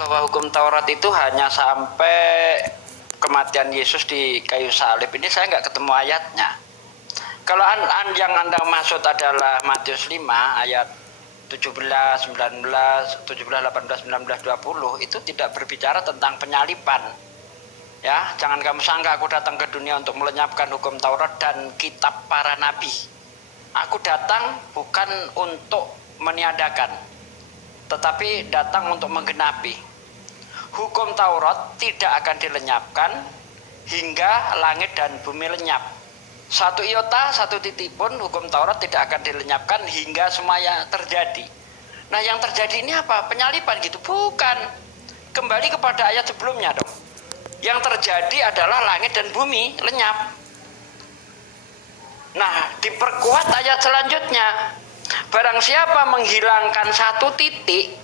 bahwa hukum Taurat itu hanya sampai kematian Yesus di kayu salib. Ini saya nggak ketemu ayatnya. Kalau yang Anda maksud adalah Matius 5 ayat 17, 19, 17, 18, 19, 20 itu tidak berbicara tentang penyaliban. Ya, jangan kamu sangka aku datang ke dunia untuk melenyapkan hukum Taurat dan kitab para nabi. Aku datang bukan untuk meniadakan, tetapi datang untuk menggenapi. Hukum Taurat tidak akan dilenyapkan hingga langit dan bumi lenyap. Satu iota, satu titik pun hukum Taurat tidak akan dilenyapkan hingga semuanya terjadi. Nah, yang terjadi ini apa? Penyaliban gitu? Bukan. Kembali kepada ayat sebelumnya dong. Yang terjadi adalah langit dan bumi lenyap. Nah, diperkuat ayat selanjutnya. Barang siapa menghilangkan satu titik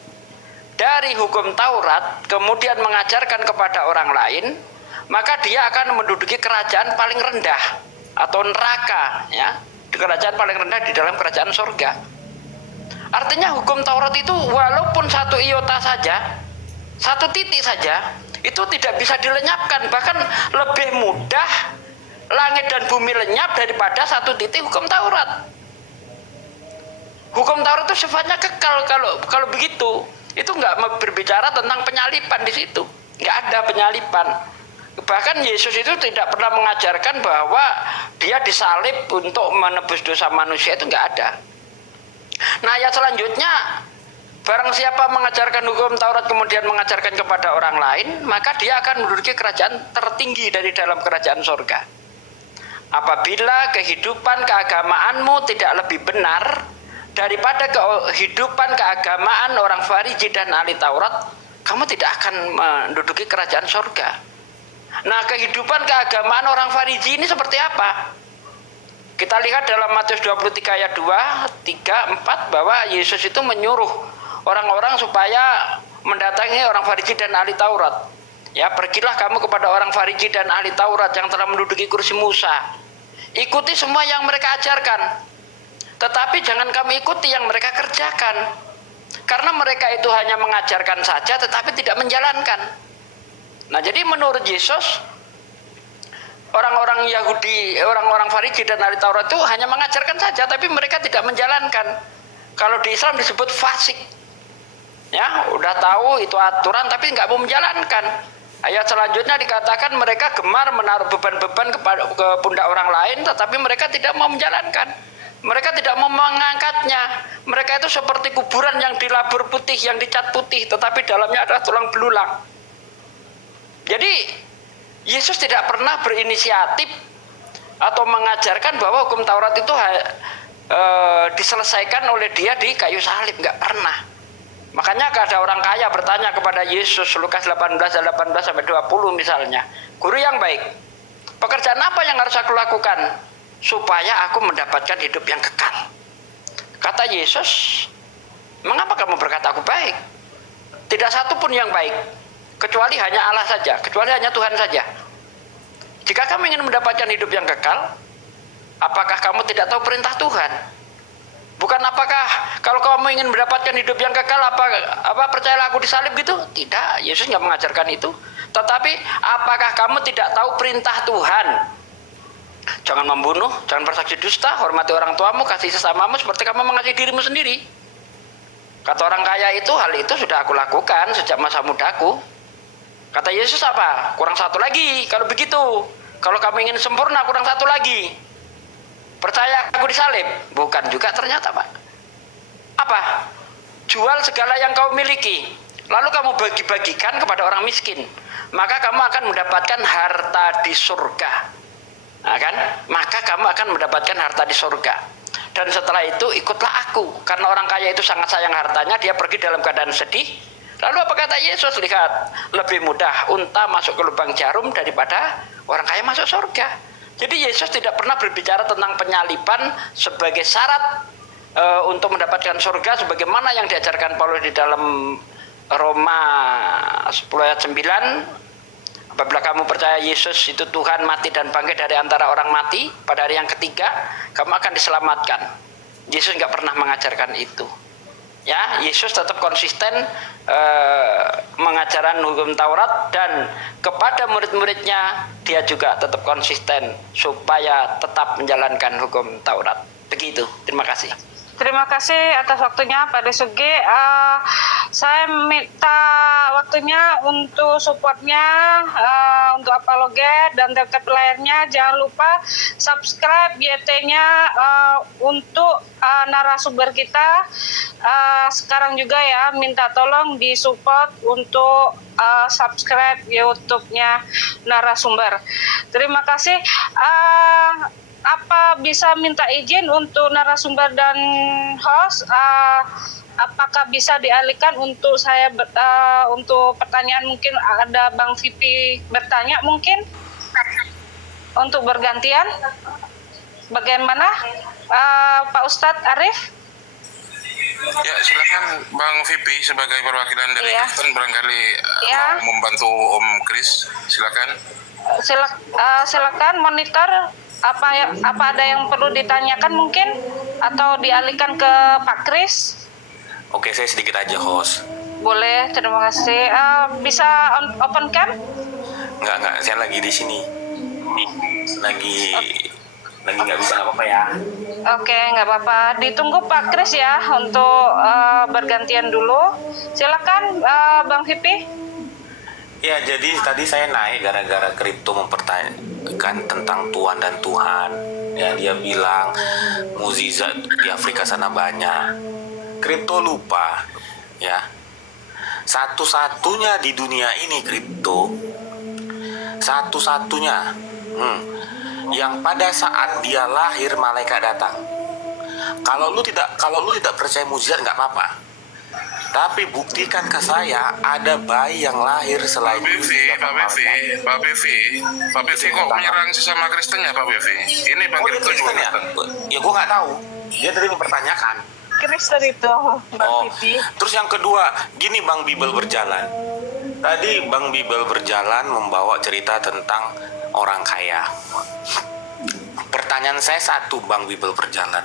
dari hukum Taurat, kemudian mengajarkan kepada orang lain, maka dia akan menduduki kerajaan paling rendah atau neraka, ya, di kerajaan paling rendah di dalam kerajaan surga. Artinya hukum Taurat itu walaupun satu iota saja, satu titik saja, itu tidak bisa dilenyapkan. Bahkan lebih mudah langit dan bumi lenyap daripada satu titik hukum Taurat. Hukum Taurat itu sifatnya kekal. Kalau begitu, itu nggak berbicara tentang penyaliban di situ. Nggak ada penyaliban. Bahkan Yesus itu tidak pernah mengajarkan bahwa dia disalib untuk menebus dosa manusia, itu nggak ada. Nah, ayat selanjutnya, barang siapa mengajarkan hukum Taurat kemudian mengajarkan kepada orang lain, maka dia akan menduduki kerajaan tertinggi dari dalam kerajaan surga. Apabila kehidupan keagamaanmu tidak lebih benar daripada kehidupan keagamaan orang Farisi dan ahli Taurat, kamu tidak akan menduduki kerajaan surga. Nah, kehidupan keagamaan orang Farisi ini seperti apa? Kita lihat dalam Matius 23 ayat 2, 3, 4 bahwa Yesus itu menyuruh orang-orang supaya mendatangi orang Farisi dan ahli Taurat. Ya, pergilah kamu kepada orang Farisi dan ahli Taurat yang telah menduduki kursi Musa. Ikuti semua yang mereka ajarkan. Tetapi jangan kamu ikuti yang mereka kerjakan. Karena mereka itu hanya mengajarkan saja tetapi tidak menjalankan. Nah, jadi menurut Yesus, orang-orang Yahudi, orang-orang Farisi dan ahli Taurat itu hanya mengajarkan saja tapi mereka tidak menjalankan. Kalau di Islam disebut fasik. Ya, udah tahu itu aturan tapi nggak mau menjalankan. Ayat selanjutnya dikatakan mereka gemar menaruh beban-beban ke pundak orang lain tetapi mereka tidak mau menjalankan. Mereka tidak mau mengangkatnya. Mereka itu seperti kuburan yang dilabur putih, yang dicat putih, tetapi dalamnya adalah tulang belulang. Jadi Yesus tidak pernah berinisiatif atau mengajarkan bahwa hukum Taurat itu diselesaikan oleh dia di kayu salib, nggak pernah. Makanya ada orang kaya bertanya kepada Yesus, Lukas 18 sampai 20 misalnya, guru yang baik, pekerjaan apa yang harus aku lakukan supaya aku mendapatkan hidup yang kekal? Kata Yesus, mengapa kamu berkata aku baik? Tidak satu pun yang baik, kecuali hanya Allah saja, kecuali hanya Tuhan saja. Jika kamu ingin mendapatkan hidup yang kekal, apakah kamu tidak tahu perintah Tuhan? Bukan apakah kalau kamu ingin mendapatkan hidup yang kekal, apa percayalah aku disalib gitu? Tidak, Yesus nggak mengajarkan itu. Tetapi apakah kamu tidak tahu perintah Tuhan? Jangan membunuh, jangan bersaksi dusta, hormati orang tuamu, kasih sesamamu seperti kamu mengasihi dirimu sendiri. Kata orang kaya itu, hal itu sudah aku lakukan sejak masa mudaku. Kata Yesus apa? Kurang satu lagi. Kalau begitu, kalau kamu ingin sempurna, kurang satu lagi. Percaya aku disalib? Bukan juga ternyata, Pak. Apa? Jual segala yang kau miliki, lalu kamu bagi-bagikan kepada orang miskin, maka kamu akan mendapatkan harta di surga. Nah, kan? Maka kamu akan mendapatkan harta di surga. Dan setelah itu ikutlah aku. Karena orang kaya itu sangat sayang hartanya, dia pergi dalam keadaan sedih. Lalu apa kata Yesus? Lihat, lebih mudah unta masuk ke lubang jarum daripada orang kaya masuk surga. Jadi Yesus tidak pernah berbicara tentang penyaliban sebagai syarat untuk mendapatkan surga, sebagaimana yang diajarkan Paulus di dalam Roma 10 ayat 9. Apabila kamu percaya Yesus itu Tuhan, mati dan bangkit dari antara orang mati pada hari yang ketiga, kamu akan diselamatkan. Yesus nggak pernah mengajarkan itu. Ya, Yesus tetap konsisten mengajaran hukum Taurat, dan kepada murid-muridnya dia juga tetap konsisten supaya tetap menjalankan hukum Taurat. Begitu. Terima kasih. Terima kasih atas waktunya Pak Desugi. Saya minta waktunya untuk supportnya, untuk apologet dan terkait layarnya. Jangan lupa subscribe YT-nya untuk narasumber kita. Sekarang juga ya, minta tolong disupport untuk subscribe YouTube-nya narasumber. Terima kasih. Apa bisa minta izin untuk narasumber dan host? Apakah bisa dialihkan untuk saya untuk pertanyaan, mungkin ada Bang Vipi bertanya mungkin untuk bergantian? Bagaimana Pak Ustadz Arif? Ya, silakan Bang Vipi sebagai perwakilan dari Kristen barangkali mau membantu Om Kris. Silakan. Silakan monitor. Apa ada yang perlu ditanyakan mungkin atau dialihkan ke Pak Kris? Oke, saya sedikit aja host. Boleh, terima kasih. Bisa open cam? Enggak, saya lagi di sini. Lagi nggak bisa, nggak apa-apa ya. Oke, nggak apa-apa. Ditunggu Pak Kris ya untuk bergantian dulu. Silakan Bang Vipi. Ya, jadi tadi saya naik gara-gara kripto mempertanyakan tentang Tuhan dan Tuhan. Ya, dia bilang mukjizat di Afrika sana banyak. Kripto lupa, ya. Satu-satunya di dunia ini kripto. Satu-satunya. Yang pada saat dia lahir malaikat datang. Kalau lu tidak percaya mukjizat nggak apa-apa. Tapi buktikan ke saya ada bayi yang lahir selain Pak Bevi kok menyerang sesama Kristen ya Pak Bevi? Ini Bang Kristen juga ya? Ya gue nggak tahu. Dia tadi mempertanyakan. Kristen itu Bang Vipi. Terus yang kedua, gini Bang Bibel berjalan. Tadi Bang Bibel berjalan membawa cerita tentang orang kaya. Pertanyaan saya satu, Bang Bibel berjalan.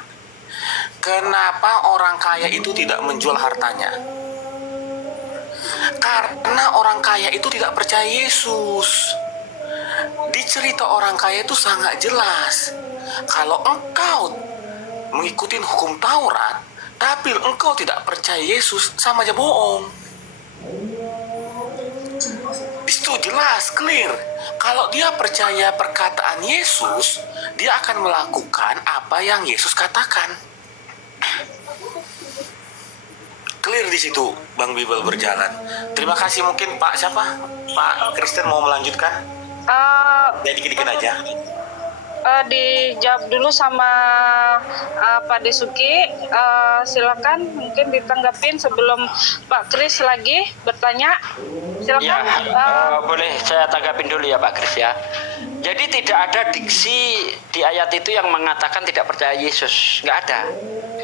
Kenapa orang kaya itu tidak menjual hartanya? Karena orang kaya itu tidak percaya Yesus. Di cerita orang kaya itu sangat jelas. Kalau engkau mengikuti hukum Taurat, tapi engkau tidak percaya Yesus, sama aja bohong. Di situ jelas, clear. Kalau dia percaya perkataan Yesus, dia akan melakukan apa yang Yesus katakan. Clear di situ, Bang Bibel berjalan. Terima kasih. Mungkin Pak siapa? Pak Kristen mau melanjutkan? Ya dikit-dikit aja. Dijawab dulu sama Pak Desugi. Silakan mungkin ditanggapin sebelum Pak Kris lagi bertanya. Silakan. Ya, boleh saya tanggapin dulu ya Pak Kris ya. Jadi tidak ada diksi di ayat itu yang mengatakan tidak percaya Yesus, nggak ada.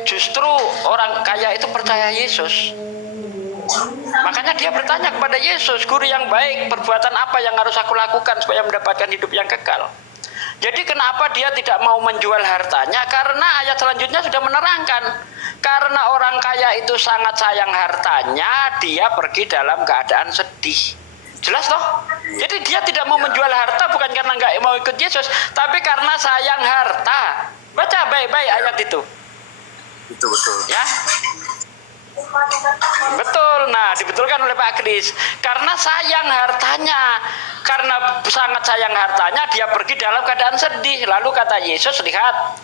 Justru orang kaya itu percaya Yesus. Makanya dia bertanya kepada Yesus, guru yang baik, perbuatan apa yang harus aku lakukan supaya mendapatkan hidup yang kekal? Jadi kenapa dia tidak mau menjual hartanya? Karena ayat selanjutnya sudah menerangkan. Karena orang kaya itu sangat sayang hartanya, dia pergi dalam keadaan sedih. Jelas toh? Jadi dia tidak mau menjual harta bukan karena nggak mau ikut Yesus, tapi karena sayang harta. Baca baik-baik ayat itu. Betul. Ya. Betul. Nah, dibetulkan oleh Pak Kris. Karena sayang hartanya, karena sangat sayang hartanya, dia pergi dalam keadaan sedih. Lalu kata Yesus, lihat,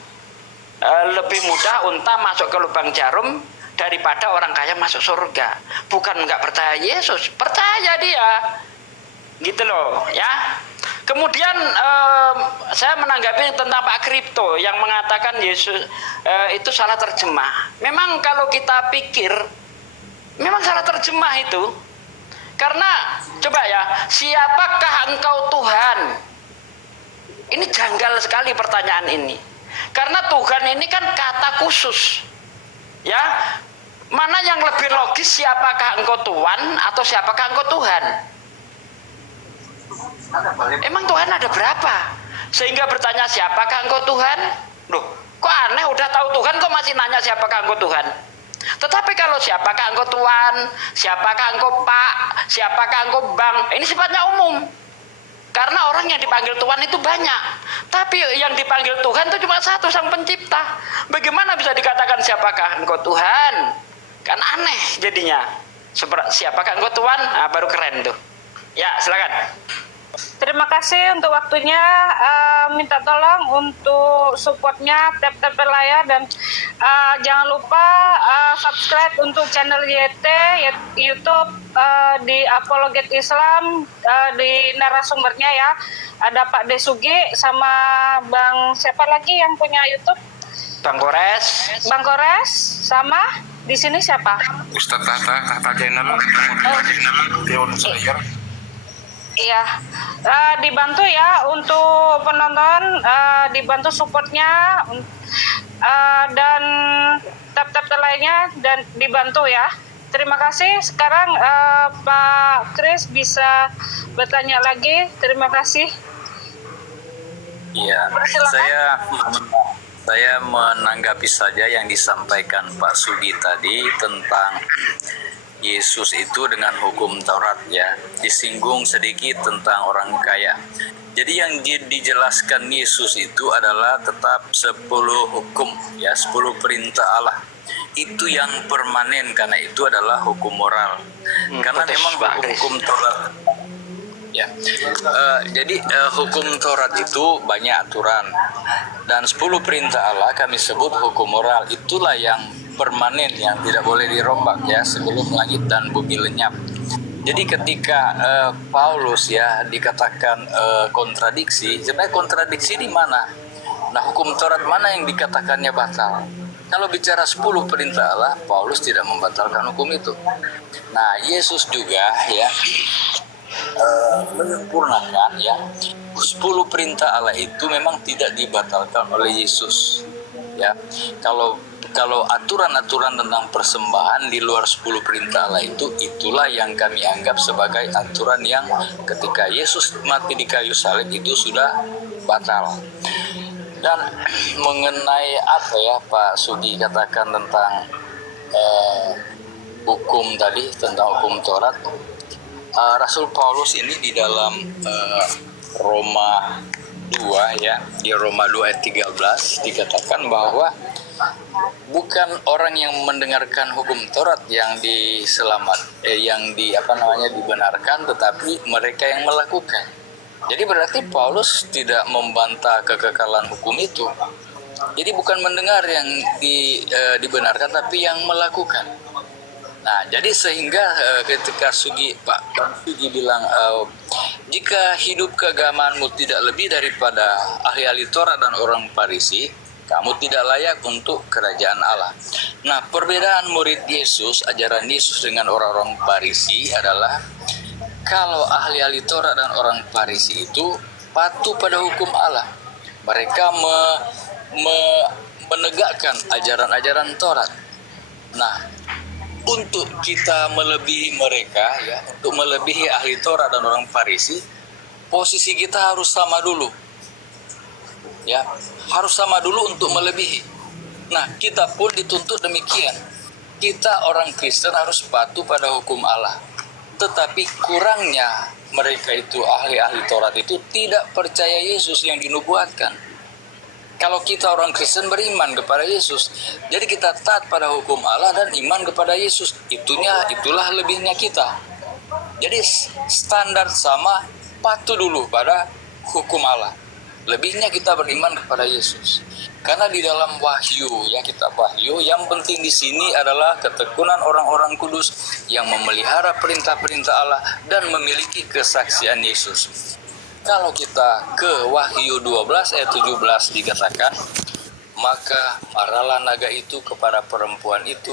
lebih mudah unta masuk ke lubang jarum daripada orang kaya masuk surga. Bukan nggak percaya Yesus, percaya dia, gitu loh, ya. Kemudian saya menanggapi tentang Pak Kripto yang mengatakan Yesus itu salah terjemah. Memang kalau kita pikir, memang salah terjemah itu. Karena coba ya, siapakah engkau Tuhan? Ini janggal sekali pertanyaan ini. Karena Tuhan ini kan kata khusus. Ya, mana yang lebih logis, siapakah engkau Tuhan atau siapakah engkau Tuhan? Emang Tuhan ada berapa? Sehingga bertanya siapakah engkau Tuhan? Loh, kok aneh, udah tahu Tuhan kok masih nanya siapakah engkau Tuhan? Tetapi kalau siapakah engkau Tuan, siapakah engkau Pak, siapakah engkau Bang, ini sifatnya umum. Karena orang yang dipanggil Tuhan itu banyak. Tapi yang dipanggil Tuhan itu cuma satu, Sang Pencipta. Bagaimana bisa dikatakan siapakah engkau Tuhan? Kan aneh jadinya. Siapakah engkau Tuhan? Nah, baru keren tuh. Ya, silakan. Terima kasih untuk waktunya. Minta tolong untuk supportnya tap-tap layar dan jangan lupa subscribe untuk channel YT YouTube di Apologet Islam, di narasumbernya ya. Ada Pak Desugi sama Bang siapa lagi yang punya YouTube? Bang Kores. Bang Kores sama di sini siapa? Ustadz Tahta channel, Teon Slayer. Iya, dibantu ya untuk penonton, dibantu supportnya dan tap-tap lainnya dan dibantu ya. Terima kasih. Sekarang Pak Kris bisa bertanya lagi. Terima kasih. Iya, saya menanggapi saja yang disampaikan Pak Sugi tadi tentang Yesus itu dengan hukum Taurat ya, disinggung sedikit tentang orang kaya. Jadi yang dijelaskan Yesus itu adalah tetap 10 hukum ya, 10 perintah Allah. Itu yang permanen karena itu adalah hukum moral. Karena memang hukum Taurat ya. Jadi hukum Taurat itu banyak aturan dan 10 perintah Allah kami sebut hukum moral. Itulah yang permanen yang tidak boleh dirombak ya sebelum langit dan bumi lenyap. Jadi ketika Paulus ya dikatakan kontradiksi, sebenarnya kontradiksi di mana? Nah, hukum Taurat mana yang dikatakannya batal? Kalau bicara 10 perintah Allah, Paulus tidak membatalkan hukum itu. Nah, Yesus juga ya menyempurnakan ya 10 perintah Allah itu memang tidak dibatalkan oleh Yesus ya. Kalau aturan-aturan tentang persembahan di luar 10 perintah Allah itu, itulah yang kami anggap sebagai aturan yang ketika Yesus mati di kayu salib itu sudah batal. Dan mengenai apa ya Pak Sugi katakan tentang hukum tadi, tentang hukum Taurat, Rasul Paulus ini di dalam Roma 2 ya, di Roma 2 ayat 13 dikatakan bahwa bukan orang yang mendengarkan hukum Taurat yang dibenarkan, tetapi mereka yang melakukan. Jadi berarti Paulus tidak membantah kekekalan hukum itu. Jadi bukan mendengar yang dibenarkan, tapi yang melakukan. Nah, jadi sehingga ketika Pak Sugi bilang jika hidup keagamaanmu tidak lebih daripada ahli-ahli Taurat dan orang Farisi, kamu tidak layak untuk kerajaan Allah. Nah, perbedaan murid Yesus, ajaran Yesus dengan orang-orang Farisi adalah kalau ahli-ahli Taurat dan orang Farisi itu patuh pada hukum Allah. Mereka menegakkan ajaran-ajaran Taurat. Nah, untuk kita melebihi mereka ya, untuk melebihi ahli Taurat dan orang Farisi, posisi kita harus sama dulu. Ya, harus sama dulu untuk melebihi. Nah, kita pun dituntut demikian. Kita orang Kristen harus patuh pada hukum Allah. Tetapi kurangnya mereka itu ahli-ahli Taurat itu tidak percaya Yesus yang dinubuatkan. Kalau kita orang Kristen beriman kepada Yesus, jadi kita taat pada hukum Allah dan iman kepada Yesus. Itulah lebihnya kita. Jadi standar sama, patuh dulu pada hukum Allah. Lebihnya kita beriman kepada Yesus. Karena di dalam Wahyu ya, kitab Wahyu, yang penting di sini adalah ketekunan orang-orang kudus yang memelihara perintah-perintah Allah dan memiliki kesaksian Yesus. Kalau kita ke Wahyu 12 ayat 17 dikatakan, maka marahlah naga itu kepada perempuan itu,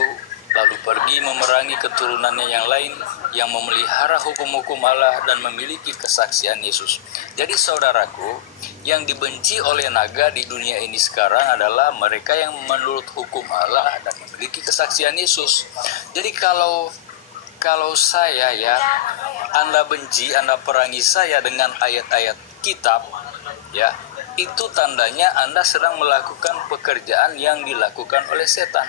lalu pergi memerangi keturunannya yang lain yang memelihara hukum-hukum Allah dan memiliki kesaksian Yesus. Jadi saudaraku, yang dibenci oleh naga di dunia ini sekarang adalah mereka yang menurut hukum Allah dan memiliki kesaksian Yesus. Jadi kalau saya ya, Anda benci, Anda perangi saya dengan ayat-ayat kitab, ya, itu tandanya Anda sedang melakukan pekerjaan yang dilakukan oleh setan.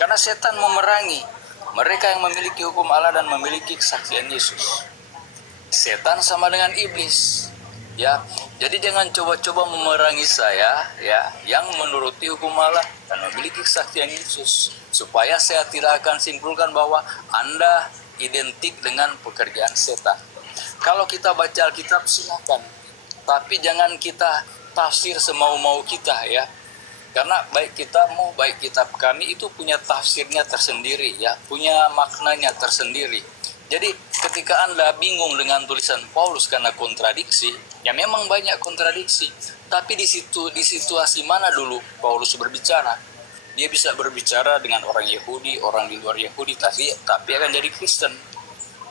Karena setan memerangi mereka yang memiliki hukum Allah dan memiliki kesaksian Yesus. Setan sama dengan iblis. Ya, jadi jangan coba-coba memerangi saya ya yang menuruti hukum Allah dan memiliki kesaksian Yesus, supaya saya tidak akan simpulkan bahwa Anda identik dengan pekerjaan setan. Kalau kita baca Alkitab silakan, tapi jangan kita tafsir semau-mau kita ya. Karena baik kitabmu, baik kitab kami itu punya tafsirnya tersendiri ya, punya maknanya tersendiri. Jadi ketika Anda bingung dengan tulisan Paulus karena kontradiksi, ya memang banyak kontradiksi. Tapi di situasi mana dulu Paulus berbicara? Dia bisa berbicara dengan orang Yahudi, orang di luar Yahudi, tapi akan jadi Kristen.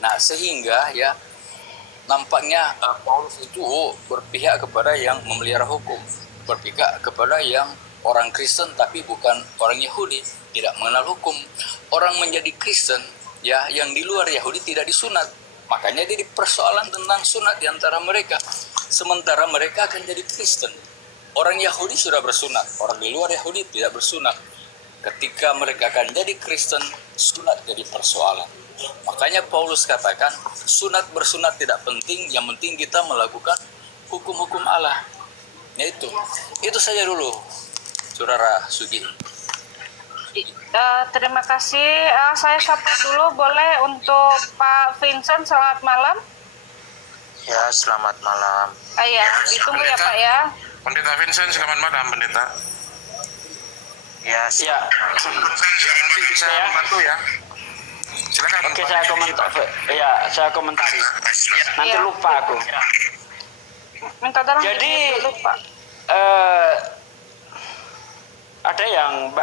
Nah sehingga ya nampaknya Paulus itu berpihak kepada yang memelihara hukum, berpihak kepada yang orang Kristen tapi bukan orang Yahudi, tidak mengenal hukum. Orang menjadi Kristen ya yang di luar Yahudi tidak disunat, makanya jadi persoalan tentang sunat di antara mereka. Sementara mereka akan jadi Kristen. Orang Yahudi sudah bersunat, orang di luar Yahudi tidak bersunat. Ketika mereka akan jadi Kristen, sunat jadi persoalan. Makanya Paulus katakan sunat bersunat tidak penting, yang penting kita melakukan hukum-hukum Allah. Ya itu saja dulu, Saudara Sugi. Terima kasih. Saya sapa dulu boleh untuk Pak Vincent. Selamat malam. Ya, selamat malam. Ya, ditunggu ya Pak ya. Pendeta Vincent, selamat malam Pendeta. Ya, Ya, Nanti bisa membantu ya. Silakan. oke, saya komentar. Ya, saya komentari. Nanti Ya. lupa aku. Minta tolong Jadi, dulu Pak. Ada yang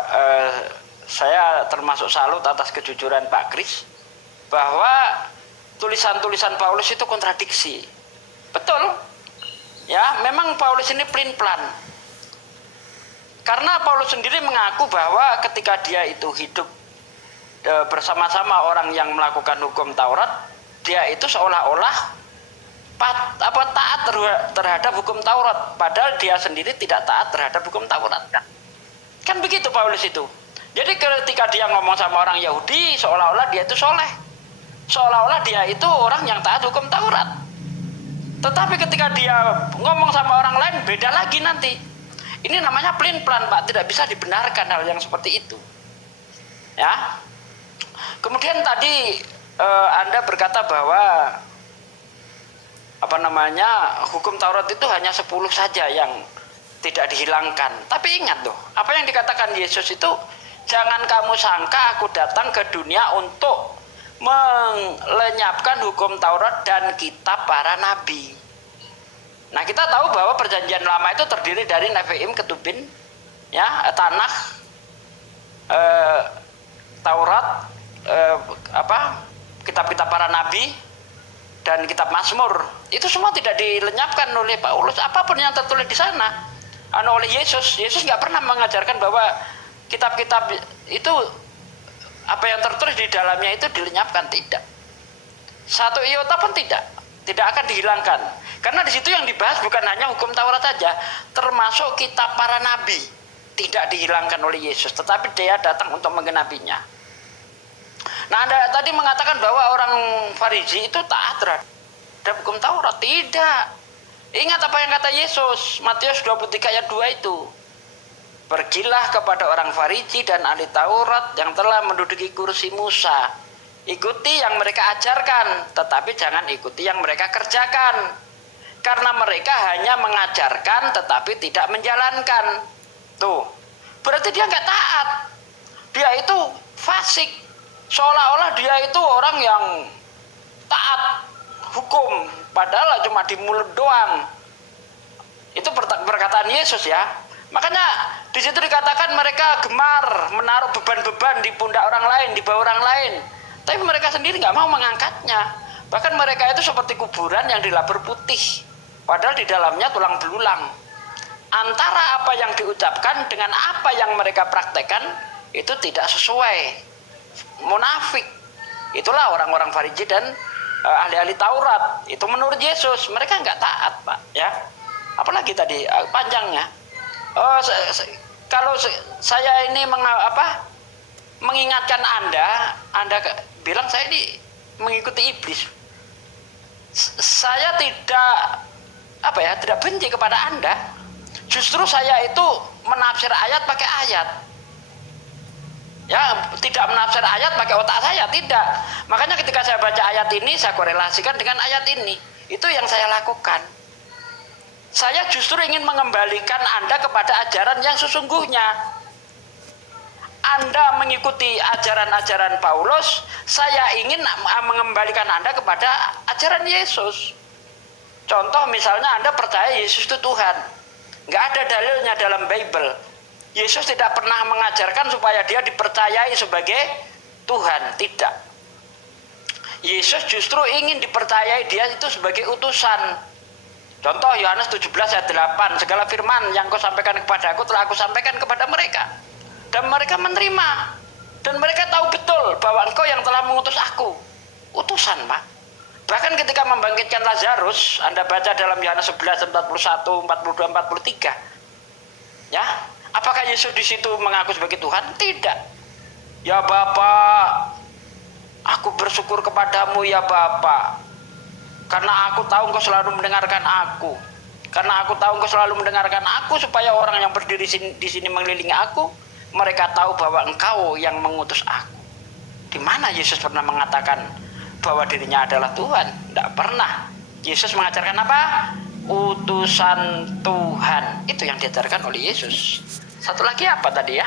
saya termasuk salut atas kejujuran Pak Kris bahwa tulisan-tulisan Paulus itu kontradiksi. Betul. Ya, memang Paulus ini pelin-pelan. Karena Paulus sendiri mengaku bahwa ketika dia itu hidup bersama-sama orang yang melakukan hukum Taurat, dia itu seolah-olah taat terhadap hukum Taurat, padahal dia sendiri tidak taat terhadap hukum Taurat. Kan begitu Paulus itu. Jadi ketika dia ngomong sama orang Yahudi, seolah-olah dia itu soleh, seolah-olah dia itu orang yang taat hukum Taurat. Tetapi ketika dia ngomong sama orang lain, beda lagi nanti. Ini namanya pelin-pelan Pak, tidak bisa dibenarkan hal yang seperti itu. Ya. Kemudian tadi Anda berkata bahwa hukum Taurat itu hanya 10 saja yang tidak dihilangkan. Tapi ingat loh, apa yang dikatakan Yesus itu, jangan kamu sangka aku datang ke dunia untuk melenyapkan hukum Taurat dan kitab para nabi. Nah, kita tahu bahwa perjanjian lama itu terdiri dari Nevi'im, Ketubin, ya, Tanakh, Taurat, kitab-kitab para nabi, dan kitab Mazmur. Itu semua tidak dilenyapkan oleh Paulus, apapun yang tertulis di sana. Oleh Yesus nggak pernah mengajarkan bahwa kitab-kitab itu apa yang tertulis di dalamnya itu dilenyapkan, tidak. Satu iota pun tidak akan dihilangkan. Karena di situ yang dibahas bukan hanya hukum Taurat saja, termasuk kitab para nabi tidak dihilangkan oleh Yesus, tetapi dia datang untuk menggenapinya. Nah, Anda tadi mengatakan bahwa orang Farisi itu taat terhadap hukum Taurat. Tidak. Ingat apa yang kata Yesus, Matius 23 ayat 2 itu. Pergilah kepada orang Farisi dan ahli Taurat yang telah menduduki kursi Musa. Ikuti yang mereka ajarkan, tetapi jangan ikuti yang mereka kerjakan. Karena mereka hanya mengajarkan tetapi tidak menjalankan. Tuh, berarti dia nggak taat. Dia itu fasik. Seolah-olah dia itu orang yang taat hukum, padahal cuma di mulut doang. Itu perkataan Yesus ya. Makanya di situ dikatakan mereka gemar menaruh beban-beban di pundak orang lain, di bawah orang lain. Tapi mereka sendiri nggak mau mengangkatnya. Bahkan mereka itu seperti kuburan yang dilabur putih, padahal di dalamnya tulang belulang. Antara apa yang diucapkan dengan apa yang mereka praktekkan itu tidak sesuai. Munafik. Itulah orang-orang Farisi dan ahli-ahli Taurat. Itu menurut Yesus, mereka nggak taat, Pak. Ya. Apalagi tadi panjangnya. Kalau saya ini mengingatkan Anda bilang saya ini mengikuti iblis. Saya tidak benci kepada Anda. Justru saya itu menafsir ayat pakai ayat. Ya, tidak menafsir ayat pakai otak saya, tidak. Makanya ketika saya baca ayat ini, saya korelasikan dengan ayat ini. Itu yang saya lakukan. Saya justru ingin mengembalikan Anda kepada ajaran yang sesungguhnya. Anda mengikuti ajaran-ajaran Paulus, saya ingin mengembalikan Anda kepada ajaran Yesus. Contoh misalnya Anda percaya Yesus itu Tuhan. Nggak ada dalilnya dalam Bible. Yesus tidak pernah mengajarkan supaya dia dipercayai sebagai Tuhan. Tidak. Yesus justru ingin dipercayai dia itu sebagai utusan. Contoh Yohanes 17 ayat 8. Segala firman yang kau sampaikan kepada aku telah aku sampaikan kepada mereka. Dan mereka menerima. Dan mereka tahu betul bahwa engkau yang telah mengutus aku. Utusan, Pak. Bahkan ketika membangkitkan Lazarus, Anda baca dalam Yohanes 11, 41, 42, 43. Ya, apakah Yesus di situ mengaku sebagai Tuhan? Tidak. Ya Bapa, aku bersyukur kepadamu ya Bapa. Karena aku tahu engkau selalu mendengarkan aku. Karena aku tahu engkau selalu mendengarkan aku, supaya orang yang berdiri di sini mengelilingi aku, mereka tahu bahwa engkau yang mengutus aku. Di mana Yesus pernah mengatakan bahwa dirinya adalah Tuhan? Tidak pernah. Yesus mengajarkan apa? Utusan Tuhan. Itu yang diajarkan oleh Yesus. Satu lagi apa tadi ya?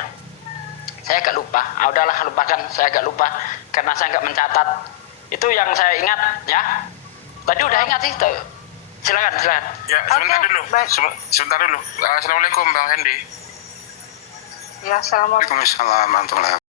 Saya agak lupa. Udahlah, lupakan. Saya agak lupa karena saya nggak mencatat. Itu yang saya ingat ya. Tadi udah ingat sih. Silakan. Ya, sebentar Oke, dulu. baik. Sebentar dulu. Assalamualaikum Bang Hendy. Ya, assalamualaikum. Waalaikumsalam warahmatullahi